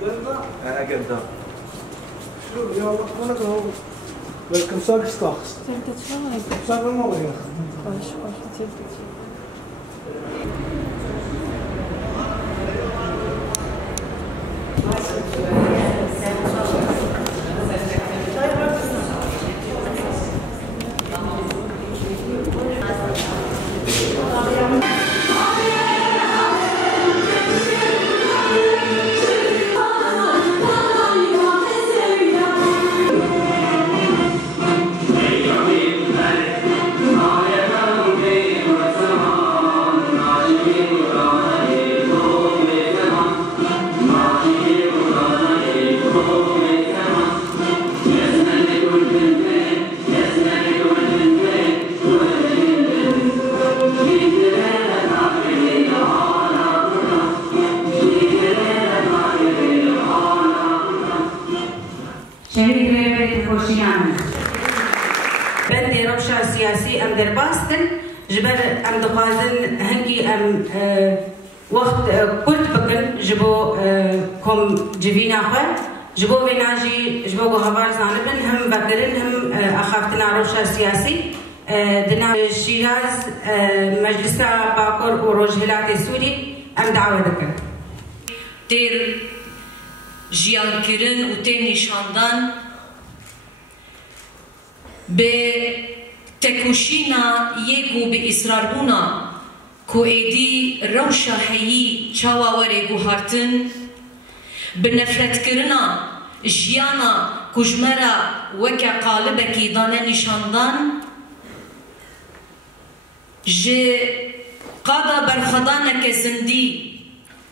قدام. شو يا الله أنا كهو. Welkom straks. Telt het wel even? Zijn we mooi? Pas, het telt het. بندي روشة سياسي أم درباستن جبر أم دقازن هنجي أم وقت كنت بكن جبو كم جبينا خو جبو بيناجي جبو جوهر زانبن هم بكرن هم أخافتنا روشة سياسي دنا شيراز مجلس باكر وروجهلات سوري أم دعوة دكن تير جيان كيرن وتير نشاندان به تکوشینا یکو به اصرار بونا کو ایدی روشا هیی چاوا وره گوهارتن به نفرت کرنا جیانا کجمرا وکا قالبکی دانه نشاندان جه قادا برخدانک زندی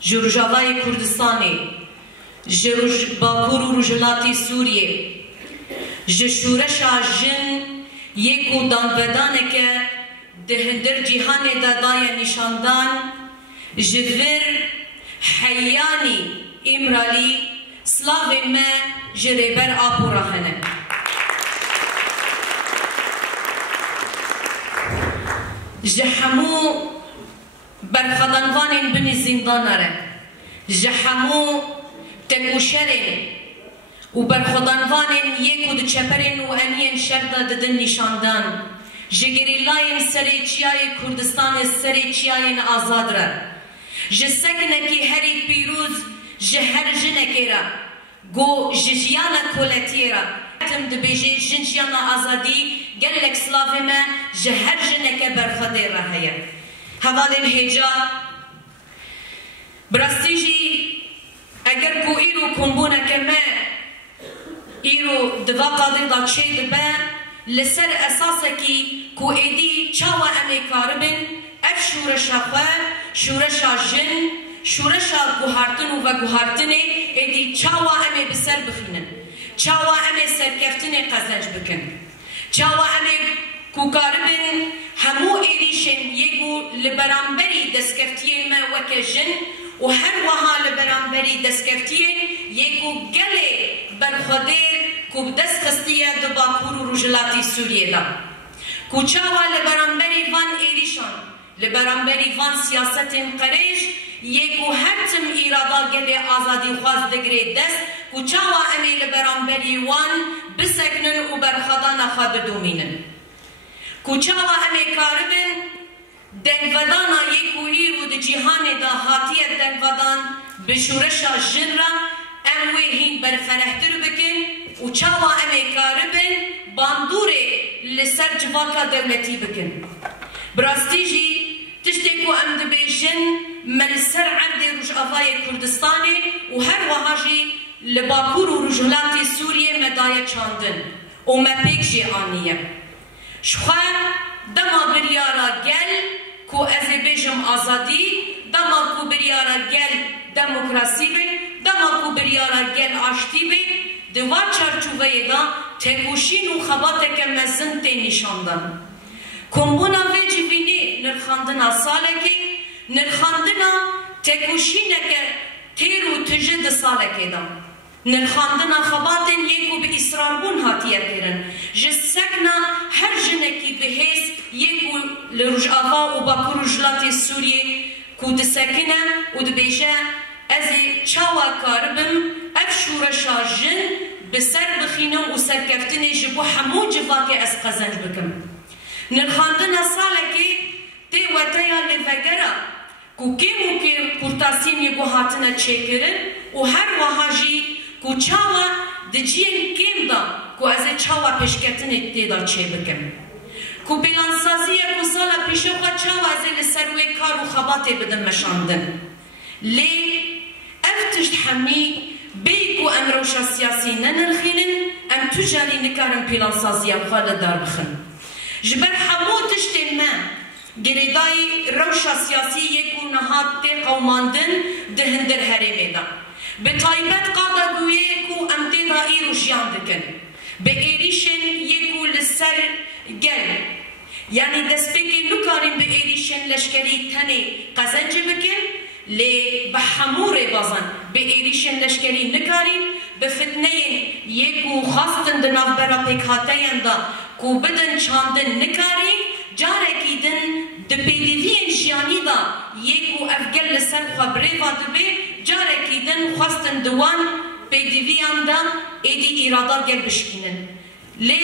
جروجاوای کردستانی جروج باکور و رجلاتی سوریه جشورشا جن یکو دانودانه که دهندر جیهان دادای نشاندان جفر حیانی امرالی سلاو ما جریبر آپورا هنه جحمو برخدانوان بنی زندانره جحمو تکوشرین و برخدانوانین یک و دچپرین و انین شردا ددن نشاندان جگریلاین سریچیای کردستان سریچیای آزاد را جسکنکی هری پیروز جهر جنکی را گو ججیان کولتی را تم دبیجی جنجیان آزادی گلک سلاوی ما جهر جنکی برخدی را هیا هوالین هجا براستیجی اگر کو ایرو کنبونه کمه ایرو دوا قاضی دا چه دبه لسر اساسکی کو ایدی چاوا امی کاربن اف شورشا خواه شورشا جن شورشا گوهارتن و گوهارتن ایدی چاوا امی بسر بخینن چاوا امی سرکفتن قزنج بکن چاوا امی کو کاربن همو ایریشن یگو لبرانبری دستکفتیه ما وکه جن و هر وها لبرانبری دستکفتیه یگو گله برخدیر کو دست خستیه دو باکور و رجلاتی سوریه دا کو چاوا لبرانبری وان ایریشان لبرانبری وان سیاست قریش یکو هرتم ایرادا گله آزادی خواست دگره دست کو چاوا امی لبرانبری وان بسکنن و برخدان خواد دومینن کو چاوا امی کاربن دنودانا یکو ایرو د جیهان دا هاتیه دنودان بشورشا جن را اموی هین برفنهتر بکن و چاوا امی کاربن باندوره لسر جواکا دولتی بکن براستی جی تشتی کو ام دبیجن ملسر عرد رجعوای کردستانی و هر وحاجی لباکور و رجلاتی سوریه مدایه چاندن و مپیک جی آنیه شخوان دما بریارا گل کو از بیجم آزادی دما کو بریارا گل دموکراسی بی دما کو بریارا گل آشتی بی دوار چارچوبه دا تکوشین و خبات که مزن تی نشاندن کمبونا وی جوینی نرخاندنا سالکی نرخاندنا تکوشینه که تیر و تجد سالکی دا نرخاندنا خباتن یکو به اصرار بون هاتیه کرن جسکنا هر جنکی بهیز یکو لرجعوا و باکو رجلات سوریه کو دسکنه و دبیجه ازی چاوا کاربم اف شورشا جن بسر بخینم و سرکفتنی جبو همو جواکی از قزنج بکم نرخاندن سالکی تی وطایا لفگرا کو کیمو که کورتاسین یگو هاتنه چیکرن و هر وحاجی کو چاوا دجین کیم دا کو از چاوا پشکتنی تیدا چی بکم کو پلانسازی کو سالا پیشو خوا چاوا از لسروی کار و خباتی بدن مشاندن لی افتشت همی بی کو ام روشا سیاسی ننرخینن ام تجاری نکارن پلانسازی خوا لدار بخن جبر همو تشتین من گریدای روشا سیاسی یکو نهاد تی قوماندن دهندر هرمی دا به طایبت قادا گویه کو ام تی دا ایرو جیان دکن به ایریشن یکو لسر گل یعنی دست بکی نکاریم به ایریشن لشکری تنی قزنج بکن لی به همور بازن به ایریشن لشکری نکاریم به فتنه یکو خواستن دناف برا پیکاتین دا کو بدن چاندن نکاریم جارکی دن دپیدیوین جیانی دا یکو افگل لسر خبره و دبی جارکی دن خواستن دوان پیدیوین دا ایدی ایرادا گل بشکینن لی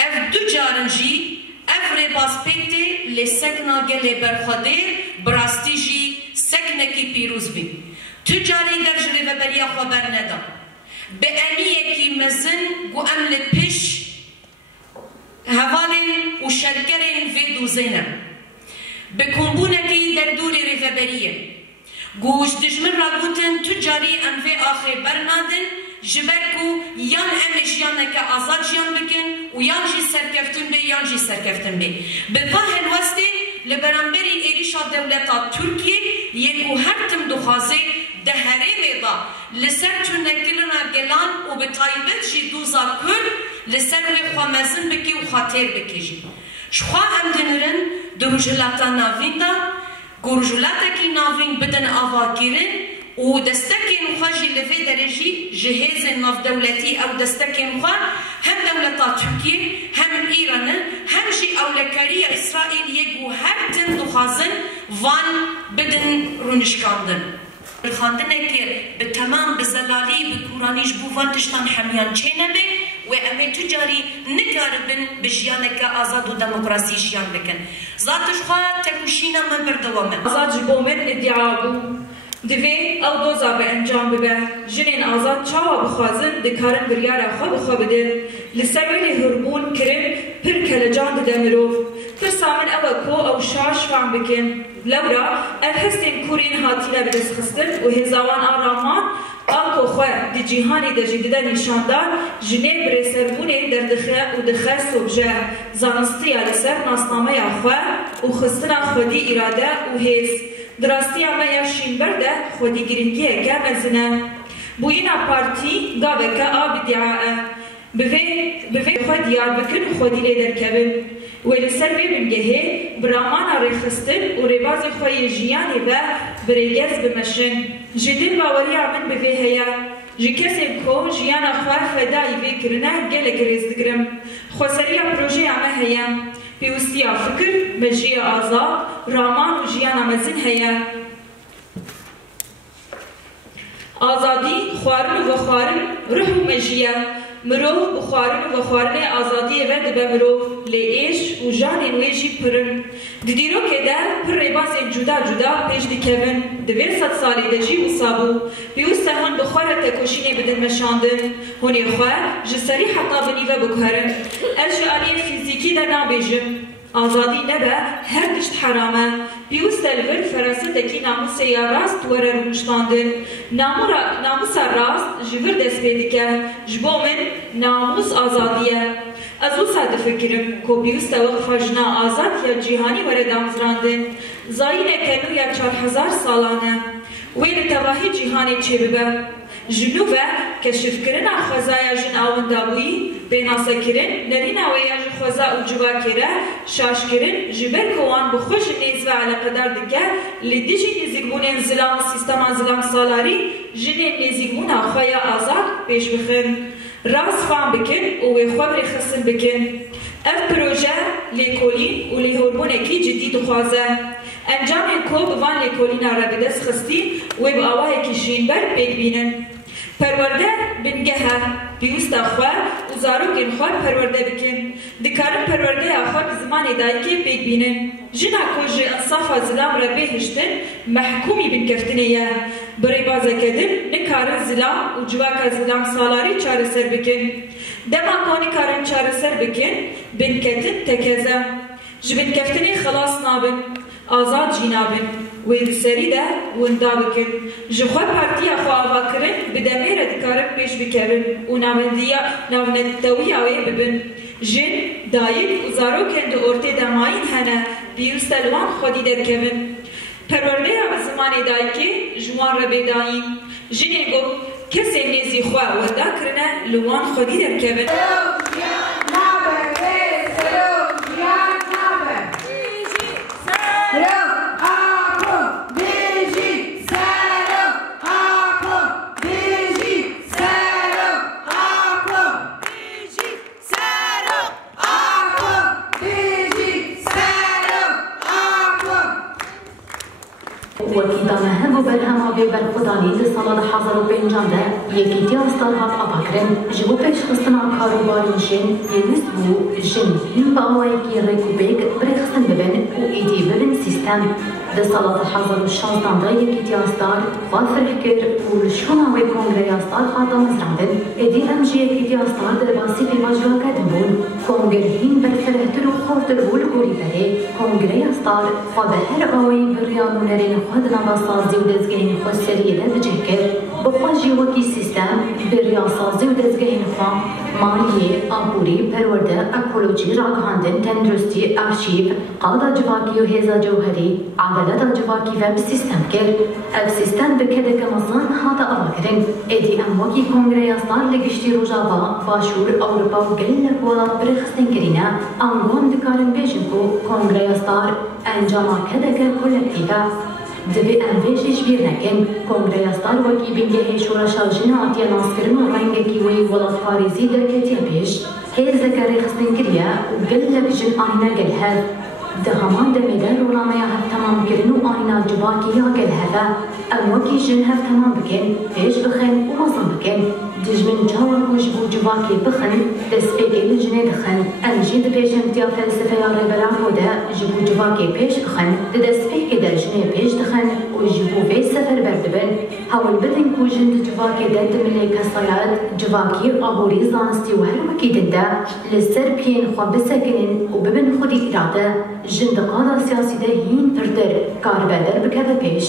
اف دو جارنجی اف ریباس پیتی لی سکنا گل برخوده براستی جی سکنکی پیروز بی تجاری در جری و بریا خبر ندا به امیه کی مزن گو امل پیش هوالین و شرکرین وی دوزینم به کمبونکی در دور ریفبریه گوش دجمن را گوتن تجاری ام وی آخر برنادن جبرکو یان امش یانکه آزاد جیان بکن و یان جی سرکفتن بی یان جی سرکفتن بی به واحد وستی لبرانبری ایریشا دولتا ترکیه یکو هر تم دخوازه ده هرمی دا لسر چونکلنا گلان و به طایبت جی دوزا کل لسر وی خوامزن بکی و خاطر بکی جی شخوا ام دنرن دروجلاتا ناوین دا گروجلاتا کی ناوین بدن آوا گیرن و دستکین خواجی لفی درجی جهاز ناف دولتی او دستکین خواه هم دولتا ترکیه هم ایران هم جی اولکاری اسرائیل یکو هر تن دخوازن وان بدن رونشکاندن خاندنه که به تمام به زلالی به کورانیش بو وان تشتان حمیان چه نبه و امی تجاری نکاربن به جیانک آزاد و دموکراسی جیان بکن ذاتش خواه تکوشینا من بردوامه آزاد جبو من ادعا بو دوی او دوزا به انجام ببه جنین آزاد چاوا بخوازن دکارن بریارا خواه بخواه بدن لسرویل هربون کرن پر کلجان ده مروف ترسامن او کو او شاش فهم بکن لورا اف هستین کورین هاتینا بدست خستن و هزاوان آرامان آکو خواه دی جیهانی ده جدیده نشاندار جنین بری سربونه در دخه و دخه سبجه زانستیا لسر ناسنامه خواه و خستنا خودی اراده و حس دراستی اما یاشین برده خودی گرینگیه که مزنه بوینا پارتی داوه که آب دیعاءه بوی خود دیار بکن خودی لیدر کبن ولی سر بی بمگهه برامان ریخستن و ریباز خوی جیانی و بریگز بمشن جدیل باوری آمن بوی هیا جی کسی کو جیانا خواه فدایی وی کرنه گلک ریز دگرم خوصری پروژه آمه هیا پیوستیا فکر مجری آزاد رامان و جیانا مزن هیا آزادی خوارن و خوارن روح و مجریه مروف و خوارن آزادی ورد به مروف لیش و جان ویجی پرن دیدیرو که ده پر ریباز جدا پیش دیکوین دویر 100 سالی دجی و سابو بیوسته هن بخواره تکوشینی بدن مشاندن هنی خواه جسری حتا بنیوه بکهرن الجعالی فیزیکی ده نابیجم آزادی نبه هر دشت حرامه بیوست الور فراستکی ناموس یا راست وره رونشتاندن ناموس راست جور دست بیدیکه جبو من ناموس آزادیه از او ساده فکرم که بیوست وقفه جنا آزاد یا جیهانی وره دامزراندن زاینه کنو یا 4000 سالانه ویل تواهی جیهانی چه ببه جنوبه کشف کرن خوزای جن آوندابویی بیناسه کرن نرین آویا جن خوزا و جوا کره شاش کرن جبر کوان بخوش نیز و علاقه دار دکه لیدیجی نیزیگمون انزلام سیستم انزلام سالاری جن نیزیگمون آخویا آزاد پیش بخن راس فهم بکن و خواب خسن بکن اف پروژه لیکولی و لیهورمون اکی جدی دخوازه انجام کو بوان لیکولینا را بدست خستی و با آواه کشین بر پیک بینن. پرورده بنگه بیوستا خواه و زاروگین خواه پرورده بکن. دکارن پرورده خواه بزمان دایکی پیک بینن. جنا کوج انصافا زلام را بهشتن محکومی بنکفتنه یا برای بازه کدن نکارن زلام و جواکا زلام سالاری چاره سر بکن. دما کانی کارن چاره سر بکن بنکتن تکزه. جبن کفتنی خلاص نابن آزاد جینابن و سری ده وندا بکن. جخوا پارتیا خواه آوا کرن بدمیر دکارن پیش بکرن و ناوندوی آوی ببن. جن دایک و زاروکن دو ارته دماین هنه بیوستلوان خودی درکبن. پرورده هم زمان دایکی جوان را بداین. جنین گو کسی نیزی خواه وندا کرنه لوان خودی درکبن. وكيدانا هبو برهما بي برخداني لسالة حضر وبينجانده يكيتي أستار هات أباكرن جبو پیش خستنا کاروبارین جن ينسبو جن هن بأوايكي ريكو بيك برخستن ببن و ايدي ببن سيستم لسالة حضر وشانزدانده يكيتي أستار وفرح كر ولشونا وي كونغري أستار خاطا مزرعدن ادي امجي يكيتي أستار درباسي في واجوا كدنبون كونغر هن برفرهتر و خورتر بول كوري بري كونغري أستار خابهر آوي بريانونرين خدنا بسازي و دزگهين خود سريده بجهكر بخواجي وكي سيستم برياسازي و دزگهين خوا مالية آبوري پرورده اکولوجي راگهاندن تندرستی ارشیف قادا جواكي و هزا جوهري عدالت جواكي وب سيستم كر اف سيستم بكده كمزان هادا آباكرن ادي ام وكي كونغري أصدار لگشتي روجاوا باشور اوروبا و گلك ولات برخستن كرينه انگون دكارن بيجنكو كونغري أصدار انجاما كده كولكتيفه دبي انفيش بير نكن كونغري أصدار وكي بنگه شورشا جنا آتيا ناسكرن و رنگكي وي ولات پاريزي دركتيا بيش هيز ذكري خستن كريا و گلك جن آينا گلهر دهمان دمدار رولاميا هف تمام كرن و آينا جباكي يا گلهر ام وكي جن هف تمام بكن بيش بخن و مزن بكن دجمن جاوا كوش بو جواكي بخن دسبيكي لجنه دخن ام جيد بيش امتيا فلسفه يا ريبلا مودا جبو جواكي بيش بخن دسبيكي درجنه بيش دخن و جبو في سفر بردبن هاول بدن كو جند جواكي دد ملي كسايات جواكي ابوري زانستي و هر وكي دندا لسر بين خو بسكنن و ببن خودي اراده جند قادا سياسي ده هين پردر كاربدر بكذا بيش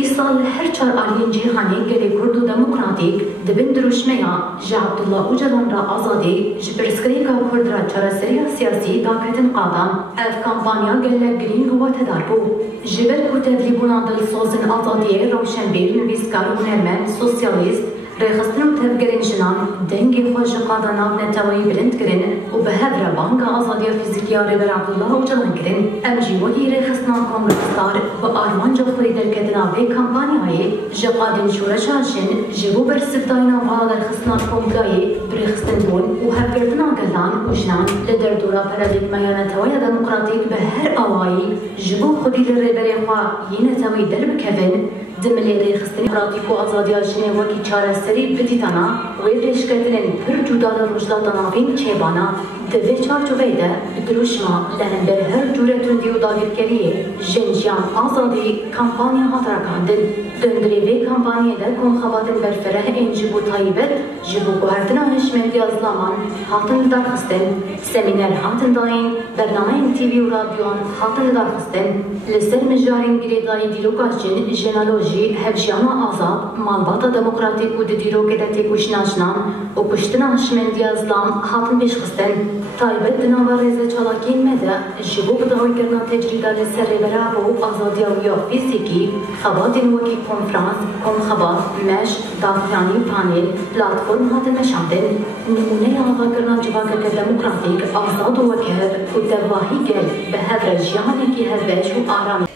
ایسال هر چار آلین جهانی گلی کرد و دموکراتیک دبن دروشمیا جه عبدالله اوجلان را آزادی جبرسکری که کرد را چراسری سیاسی داکتن قادم اف کامپانیا گلک گرین گوه تدار بو جبر کرد لیبونان دل سوزن آزادی روشنبیر نویسکار و نرمن سوسیالیست رخصتن و تفگرین جنان دنگی خوش قادا ناب نتوایی بلند کرن و به هفر بانک آزادی فیزیکی ریبر عبدالله اوجلان کرن امجی وحی رخصتنان کانگرستار و آرمان جو خوری درکتنا وی کمپانیایی جقادین شورشا جن جبو بر سفداینا والا درخصتنان کانگرایی برخصتن بون و هفگردنا گلان و جنان لدر دورا پرادیک میان توای دموکراتیک به هر آوایی جبو خودی لریبر خواه ینتوی در بکوین دملی ریخستنی پراتیک و آزادی جنه وکی چاره سری بتیتانا و پیشکترین پر جدا روجداتانا وین چیبانا دوی چارچوبه ده دروشما لنن بر هر جوره تندی و داگیرکریه جنجیان آزادی کمپانیا هاترا کندن دندری وی کمپانیه ده کن خواتن بر فرح این جبو تایبت جبو گوهردنا هشمندی ازلامان هاتن درخستن سمینر هاتن داین برنامه تیوی و رادیوان هاتن درخستن لسر مجارین گیری دایی دیروکاش جن جنالوژی هفجیانا آزاد مالباتا دموکراتیک و دیروکه ده تکوش ناشنان و کشتنا هشمندی ازلام هاتن بیشخستن تایبت دناوا ریزه چالاکین مده جبو بداوی کرنا تجریده لسر ریبرا و آزادی و فیزیکی خباتین وکی کنفرانس خبات مش داخلانی پانل پلاتفورم هاتن نشاندن نمونه آغا کرنا جواکر دموکراتیک آزاد و وکر و دواهی گل به هفر جیانی که هفش و آرام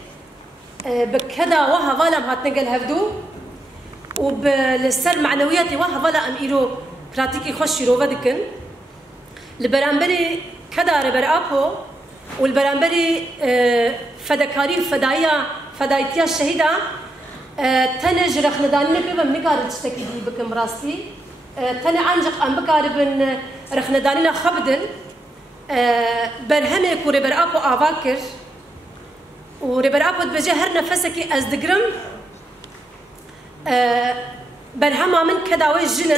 بكذا وهفالا هاتنقل هفدو وبالسر معنوياتي وهفالا ام ايرو براتيكي خوش شروفا دكن لبرانبري كذا ربر ابو والبرامبري فداكاري فدايتيا الشهيدة تنج رخنداني بيبم نقارد تشتكي بكم راستي تني عنجق أم بقاربن رخندانينا خبدن برهمك وربر أبو آواكر وربر أبو بجي هر نفسكي أزدقرم برهما من كداوي الجنة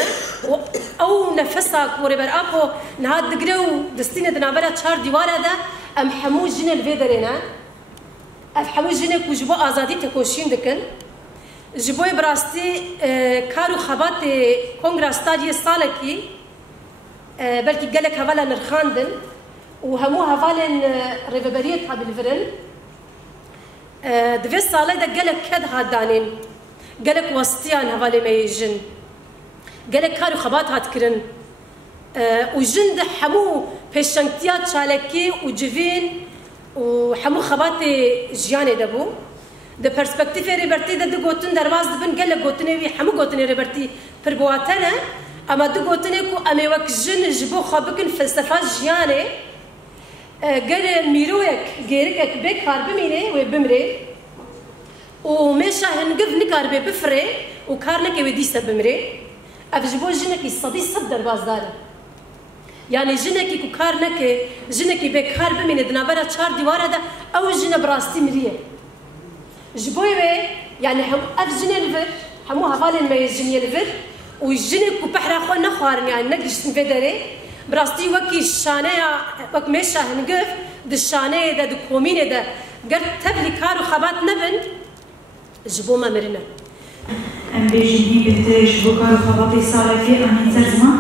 أو نفسك وربر أبو نهاد دقرو دستينة دنابرة شهر ديوارة ده أم حمو الجنة الفيدرينا أم حمو الجنة كوجبو آزادي تكوشين دكن جبوي براستي كارو خبات كونغراس تاجي سالكي بلكي قالك هفالا نرخاندن وهمو هفالن ريفبريت هاد الفرن دفي سالة دا قالك كد هادانين قالك وسطيان هفالي ميجن قالك كارو خبات هاد كرن وجن دا حمو بيشنكتيات شالكي وجفين وحمو خبات جياني دبو د پرسپکتیف ریبرتی د گوتن درواز دبن گله گوتنه وی همو گوتنه ریبرتی پر گواتنه اما د گوتنه کو امی وک جن جبو خابکن فلسفه جیانه گله میروک گیرک بک هر بمینه و بمره و مشا هنگف نکار به بفره و کار نکه و دیست بمره اف جبو جنه کی صدی صد درواز داره يعني جنه کی کو کار نکه جنه کی بک هر بمینه دنابره چهار دیواره ده او جنه براستی مریه جبوي يعني هم أفجني الفر همو هفالين ما يجني الفر ويجني كوبحرة خو نخوارن يعني نقش تنفدري براستي وكي الشانة وك مشى هنقف دالشانة دا دكومينة دا قرت تبلي كارو خبات نبن جبو ما مرنا ام بيجني بهتر جبو كارو خباتي صارتي امين زرزما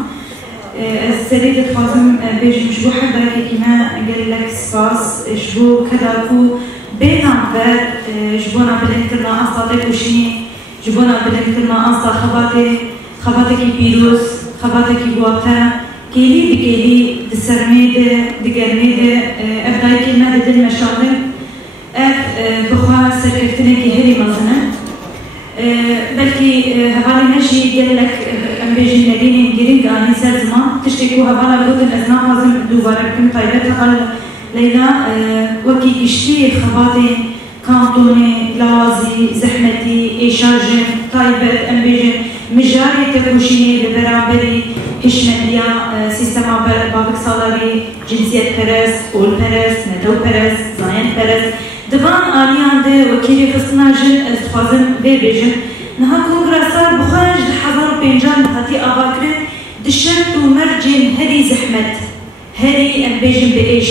السريد الخازم بيجن جبو حباكي كما قال لك سباس جبو كداكو بينا بر جبونا بالانترنا أصلا تكوشيني جبونا بالانترنا أصلا خباتي كي بيروس خباتي كي بواتا كيلي بكيلي دسرميد دقرميد أبداي كلمة دل مشاغل بخوا سركفتني كي هري مزنة بلكي هفالي نشي قال لك أم بيجي نبيني جرينج آني سرزما تشتكو هفالا قد الأزناء لازم دوباركم طيبت هفال ليلى وكي كشتي خباتي كانتوني لازي زحمتي إيشاجن طيبة أمبيجن مجاري تكوشيني لبرابري هشماليا سيستما بابك سالاري جنسية برس أول برس ندو برس زاين برس دوان آليان ده وكيلي خصنا جن استفازن بيبيجن نها كونغراسار بخارج حضر بينجان هاتي أباكري دشت ومرجن هري زحمت هري أمبيجن بإيش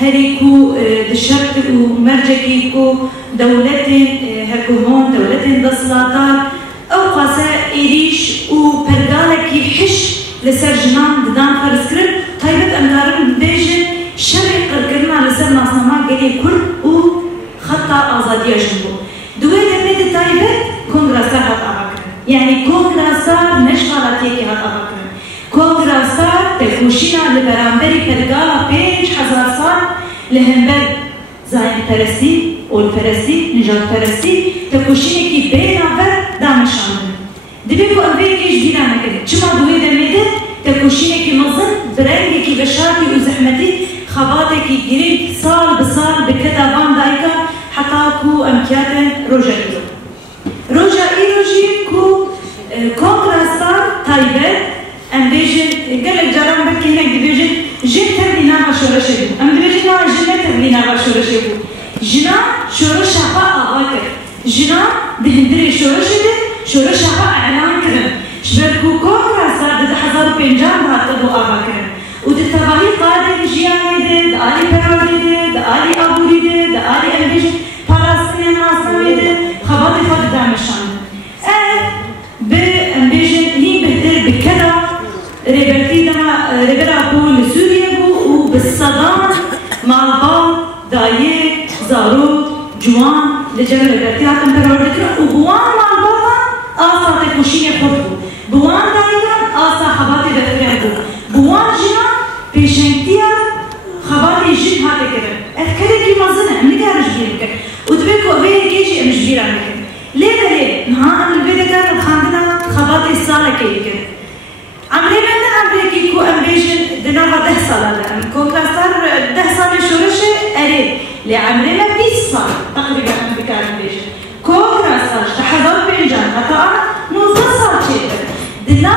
هريكو دشت ومرجكي كو دولتين هكوهون دولتين دسلاتار أو قاسا إيريش وبرقالكي حش لسرجنان ددان فرسكرن طيبت أمدارن بيجن شرق الكرنا لسر ناسنما قلي كل وخطا آزادية جنبو دوية دميد طيبت كونغراسار هات أباكرن يعني كونغراسار نشغالاتيكي هات أباكرن كونغراسار تكوشينا لبرامبري برقالا 5000 سال لهنبر زاين فرسي أول فرسي نجات فرسي تكوشيني كي بين عبر دامشان دبيكو أبيكيش دينا كده شما دوي دميده تكوشيني كي مظن برنجي كي بشارتي وزحمتي خباتي كي جريك صال بصال بكذا بان دايكا حتى كو أمكياتن روجا إيرو روجا إيرو جي كو كونغراسار طيبة أمبيجن قالك جرام بكي هناك دبيجن جن تبلينا شورش بو أم دبيجن ما جن تبلينا شورش بو جنا شورش حقا أغاكر جنا دهندري شورش ده شورش حقا إعلان كرن شبركو كونغراسار ده 1500 هاتبو أغاكر ودتباهي قادر جياني ده آلي برادي ده آلي أبوري ده آلي أمبيجن پاراستنی ناسنوی ده خباتی خود دامشان بأمبيجن هي بهتر بكذا ريبرتي دما ريبرا بو لسوريا بو وبالصدام مع الباب دايك زارو جوان لجل ريبرتي هاتم برودكنا وبوان مع البابا آسا تكوشيني خود بو بوان دايكا آسا خباتي دفرين بو بوان جنا بيشنتيا خباتي جن هاتي كرن أذكري كي مزنة نكارج بيرك وتبكو أبيه كيجي أمجبير عنك ليه نهار البيت كان خاندنا خباتي الصالة كيك عمري من عمري كيكو أمبيجن دنا 10 سالة لأن كونغراسار 10 سالة شورشة لعمري ما 20 سال تقريبا أم بكارم بيش كوكرا سال تحضر بينجان قطعا 19 سال شيء دلنا